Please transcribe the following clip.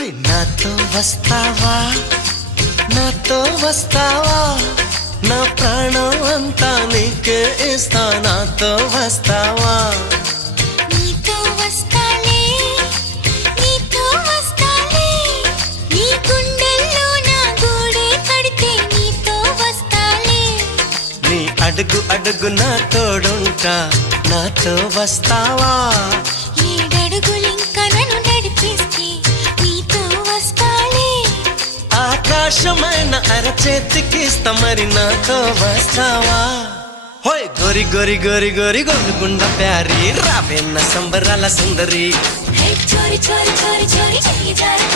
నాతో వస్తావా నాతో వస్తావా నా ప్రాణం అంతా నీకే ఇస్తా నాతో వస్తావా నీతో వస్తాలే నీతో వస్తాలే నీ గుండెల్లో నా గూడే కడితే నీతో వస్తాలే నీ అడుగు అడుగు నా తోడుంటా నాతో వస్తావా ఏడడుగులింకా నన్ను నడిపిస్తే నీతో వస్తాలే ఆకాశమైన అరచేతికిస్తా మరి నాతో వస్తావా హోయ్ గోరి గోరి గోరి గోరి గోలుగుండ ప్యారి రావేన్న సంబరాల సుందరి హే చోరి చోరి చోరి చోరి చెయ్యి జారి